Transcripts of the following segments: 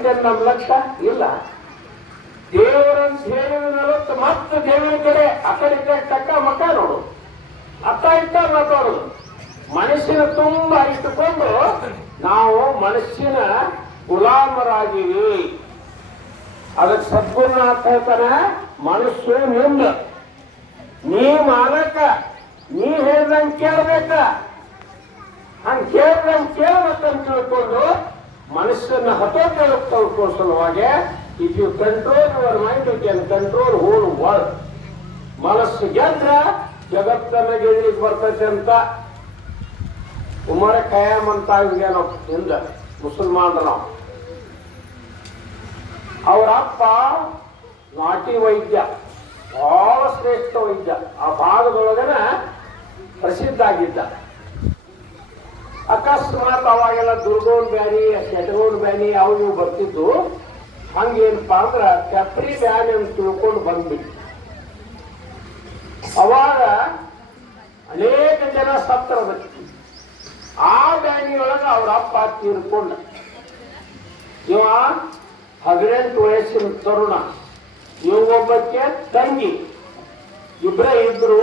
ಐತೆ ನಮ್ಮ ಲಕ್ಷ್ಯ ಇಲ್ಲ. ದೇವರಂತ ಹೇಳಿದ ಮತ್ತೆ ದೇವರ ಕಡೆ ಆ ಕಡೆ ತಕ್ಕ ಮಕ್ಕ ನೋಡು, ಅತ್ತ ಇತ್ತ ಮಾತಾಡೋದು. ಮನಸ್ಸಿನ ತುಂಬ ಇಟ್ಟುಕೊಂಡು ನಾವು ಮನಸ್ಸಿನ ಗುಲಾಮರಾಗಿವಿ. ಅದಕ್ಕೆ ಸದ್ಗುರುನಾಥ ಹೇಳ್ತಾನೆ, ಮನಸ್ಸು ನಿಂದ, ನೀ ಮಾಲಕ, ನೀ ಹೇಳ್ದಂಗೆ ಕೇಳ್ಬೇಕ. ಹಂಗೆ ಕೇಳ್ದಂಗೆ ಕೇಳ್ಬೇಕಂತ ತಿಳ್ಕೊಂಡು ಮನಸ್ಸನ್ನ ಹತೋಟಿಯೊಳಗೆ ತಳ್ಕೊಳ್ಳೋ ಸಲುವಾಗಿ if you control your mind you can control whole world. ಮನಸ್ಸು ಗೆದ್ರ ಜಗತ್ತನ್ನ ಗೆದ್ಲಿಕ್ಕೆ ಬರ್ತೈತೆ ಅಂತ ಉಮರ ಖಯಾಮ್ ಅಂತ ನಾವು ಹಿಂದ ಮುಸಲ್ಮಾನರು. ನಾವು ಅವರ ಅಪ್ಪ ನಾಟಿ ವೈದ್ಯ, ಬಹಳ ಶ್ರೇಷ್ಠ ವೈದ್ಯ, ಆ ಭಾಗದೊಳಗನ ಪ್ರಸಿದ್ಧ ಆಗಿದ್ದ. ಅಕಸ್ಮಾತ್ ಅವಾಗೆಲ್ಲ ದುರ್ಗೋನ್ ಬ್ಯಾನಿ, ಶೆಟಗೋನ್ ಬ್ಯಾನಿ ಅವು ಇವು ಬರ್ತಿದ್ದು. ಹಂಗೇನಪ್ಪಾ ಅಂದ್ರ ಚಪ್ರಿ ಬ್ಯಾನಿ ಅಂತ ತಿಳ್ಕೊಂಡು ಬಂದ್ಬಿಟ್ಟು ಅವಾಗ ಅನೇಕ ಜನ ಸತ್ತರ. ಆ ಬ್ಯಾನಿಯೊಳಗ ಅವ್ರ ಅಪ್ಪ ತೀರ್ಕೊಂಡ. ಇವ 18 ವಯಸ್ಸಿನ ತರುಣ, ಇವೊಬ್ಬಕ್ಕೆ ತಂಗಿ, ಇಬ್ಬರೇ ಇದ್ರು.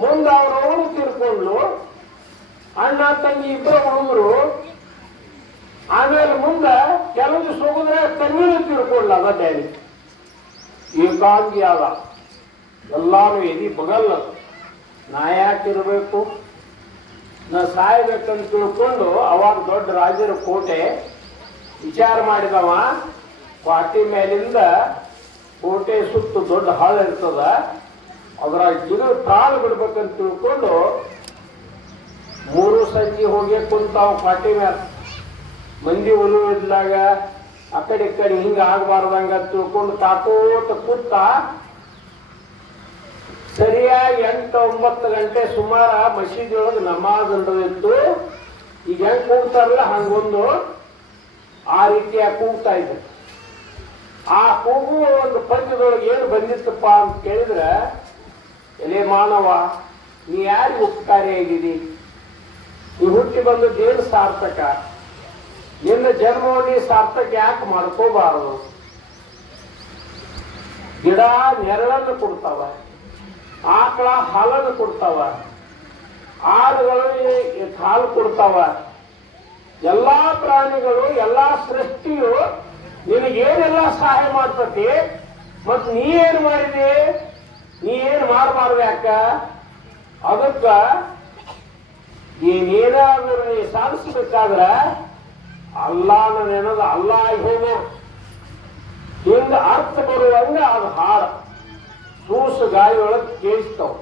ಮುಂದೆ ಅವ್ರವರು ತೀರ್ಕೊಂಡ್ಲು, ಅಣ್ಣ ತಂಗಿ ಇಬ್ಬರು ಹುಡುಗರು. ಆಮೇಲೆ ಮುಂದೆ ಕೆಲವು ದಿವಸ ಹೋಗಿದ್ರೆ ತಂಗಿನೂ ತೀರ್ಕೊಂಡ್ಲ. ಅದ ಬ್ಯಾನಿ ಏಕಾಂಗಿ ಅದ, ಎಲ್ಲಾರು ಎದಿ ಬಗಲ್ಲ. ನಾ ಯಾಕಿರ್ಬೇಕು, ನಾ ಸಾಯ್ಬೇಕಂತ ತಿಳ್ಕೊಂಡು ಅವಾಗ ದೊಡ್ಡ ರಾಜರ ಕೋಟೆ ವಿಚಾರ ಮಾಡಿದವ. ಪಾಟಿ ಮೇಲಿಂದ ಕೋಟೆ ಸುತ್ತು ದೊಡ್ಡ ಹಾಳು ಇರ್ತದ, ಅದ್ರಾಗ ಜಿಗಿದು ಪ್ರಾಣ ಬಿಡ್ಬೇಕಂತ ತಿಳ್ಕೊಂಡು 3 ಸಂಜೆ ಹೋಗಿ ಕುಂತಾವ ಪಾಟಿ ಮೇಲೆ. ಮಂದಿ ಉರುವಿದ್ದಾಗ ಆ ಕಡೆ ಈ ಕಡೆ ಹಿಂಗ ಆಗಬಾರ್ದಂಗ ತಿಳ್ಕೊಂಡು ತಾಕೋತ ಕೂತ. ಸರಿಯಾಗಿ 8-9 ಗಂಟೆ ಸುಮಾರ ಮಸೀದಿಯೊಳಗೆ ನಮಾಜ್ ಅಂದಿತ್ತು. ಈಗ ಹೆಂಗ್ ಕೂಗ್ತಾರಲ್ಲ ಹಂಗೊಂದು ಆ ರೀತಿಯಾಗಿ ಕೂಗ್ತಾ ಇದ್ದ. ಆ ಕೂಗು ಒಂದು ಪದ್ಯದೊಳಗೆ ಏನು ಬಂದಿತ್ತಪ್ಪ ಅಂತ ಕೇಳಿದ್ರೆ, ಎಲೆ ಮಾನವ, ನೀ ಯಾರಿಗೆ ಉಪಕಾರಿಯಾಗಿದಿ? ನೀ ಹುಟ್ಟಿ ಬಂದದ್ದು ಏನು ಸಾರ್ಥಕ? ನಿನ್ನ ಜನ್ಮವನ್ನು ಸಾರ್ಥಕ ಯಾಕೆ ಮಾಡ್ಕೋಬಾರದು? ಗಿಡ ನೆರಳನ್ನು ಕೊಡ್ತಾವ, ಆಕಳ ಹಾಲನ್ನು ಕೊಡ್ತಾವ, ಆಡುಗಳು ಹಾಲು ಕೊಡ್ತಾವ. ಎಲ್ಲಾ ಪ್ರಾಣಿಗಳು, ಎಲ್ಲಾ ಸೃಷ್ಟಿಯು ನಿನಗೇನೆಲ್ಲ ಸಹಾಯ ಮಾಡ್ತತಿ. ಮತ್ ನೀ ಏನ್ ಮಾಡಿದೆ? ನೀ ಏನ್ ಮಾಡಬಾರ್ದು? ಯಾಕ? ಅದಕ್ಕ ನೀನೇನಾದ್ರೂ ನೀ ಸಾಧಿಸ್ಬೇಕಾದ್ರ ಅಲ್ಲಾನ ನೆನದ ಅಲ್ಲಾ ಹೋಗು. ಹಿಂಗ ಅರ್ಥ ಬರುವಂಗ ಅದು ಹಾಡು ಸೂಸು ಗಾಳಿ ಒಳಗೆ ಕೇಳಿಸ್ತಾವ.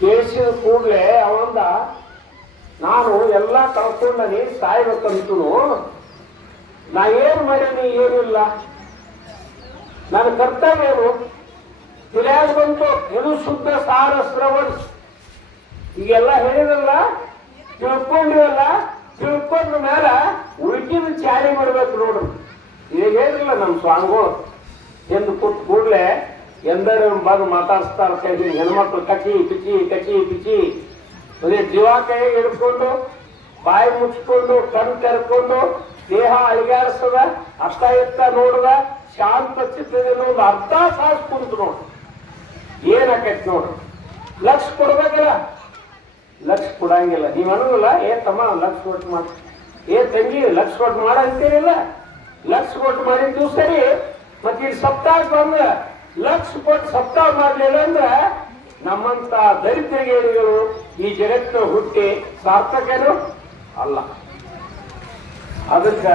ಕೇಳಿಸಿದ ಕೂಡಲೇ ಅವಂದ, ನಾನು ಎಲ್ಲ ಕಳ್ಕೊಂಡನಿ, ಸಾಯ್ಬೇಕಂತೂ ನಾ ಏನ್ ಮಾಡೀನಿ? ಏನಿಲ್ಲ, ನನ್ನ ಕರ್ತವ್ಯ ಏನು? ತಿಳಿಯಾಗ ಬಂತು ಇದು ಶುದ್ಧ ಸಾರ ಶ್ರವಣ. ಈಗೆಲ್ಲ ಹೇಳಿದಲ್ಲ, ತಿಳ್ಕೊಂಡಿವಲ್ಲ, ತಿಳ್ಕೊಂಡ ಮೇಲೆ ಉಳ್ಕಿದ ಚಾರಿ ಮಾಡ್ಬೇಕು ನೋಡ್ರಿ. ಈಗ ಹೇಳಿಲ್ಲ ನಮ್ಮ ಸ್ವಾಮಿಗಳು ಎಂದು ಕೂತ್ ಕೂಡಲೇ ಎಂದರೆ ಬಂದು ಮಾತಾಡಿಸ್ತಾ ಇರ್ತೀವಿ. ಹೆಣ್ಮಕ್ಳು ಕಚಿ ಪಿಚಿ ಕಚಿ ಪಿಚಿ ಅದೇ ಜೀವ ಕೈ ಹಿಡ್ಕೊಂಡು ಬಾಯಿ ಮುಚ್ಕೊಂಡು ಕಣ್ ತೆರ್ಕೊಂಡು ದೇಹ ಅಳಿಗಾಡಿಸದ, ಅತ್ತ ಎತ್ತ ನೋಡದ, ಶಾಂತ ಚಿತ್ತದಿಂದ ಒಂದು ಅರ್ಧ ಸಾಸ್ ಕುಂತು ನೋಡ್ರಿ ಏನಾಕೈತಿ ನೋಡ್ರಿ. ಲಕ್ಷ ಕೊಡ್ಬೇಕಲ್ಲ, ಲಕ್ಷ ಕೊಡಂಗಿಲ್ಲ. ನೀವ್ ಅನ್ನೋದಿಲ್ಲ, ಏ ತಮ್ಮ ಲಕ್ಷ ಕೊಟ್ಟು ಮಾಡ, ಏ ತಂಗಿ ಲಕ್ಷ ಕೊಟ್ಟು ಮಾಡ ಅಂತೀರಿಲ್ಲ. ಲಕ್ಷ ಕೊಟ್ಟು ಮಾಡಿದ್ದು ಸರಿ, ಮತ್ತೆ ಇಲ್ಲಿ ಸಪ್ತಾಹ ಬಂದ ಲಕ್ಷ ಕೊಟ್ಟು ಸಪ್ತಾಹ ಮಾಡ್ಲಿಲ್ಲ ಅಂದ್ರ ನಮ್ಮಂತ ದರಿದ್ರಗೇಡಿಗಳು ಈ ಜಗತ್ತಿನ ಹುಟ್ಟಿ ಸಾರ್ಥಕನು ಅಲ್ಲ. ಅದಕ್ಕ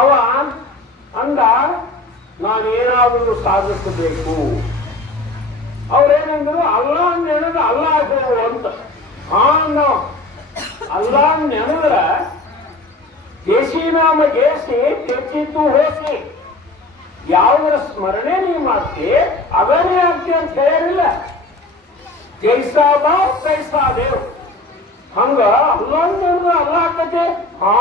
ಅವ ಅಂದ, ನಾನೇನಾದರೂ ಸಾಧಿಸಬೇಕು. ಅವ್ರೇನಂದ್ರು, ಅಲ್ಲಾ ನೆನದ ಅಲ್ಲಾ ಹೋಗು ಅಂತ. ನಾವು ಅಲ್ಲಾ ನೆನದ್ರ ದೇಶಿ ನಾಮ ಗೇಸಿ ತೆಚ್ಚಿತ್ತು ಹೋಸಿ, ಯಾವುದರ ಸ್ಮರಣೆ ನೀವು ಮಾಡ್ತಿ ಅದನ್ನೇ ಆಗ್ತಿ ಅಂತ ಹೇಳಿಲ್ಲ. ಜೈಸಾ ಬಾ ಕೈಸಾ ದೇವ್. ಹಂಗ ಅಲ್ಲಾ ನೆನದ್ರ ಅಲ್ಲ ಆಕತೆ. ಹಾ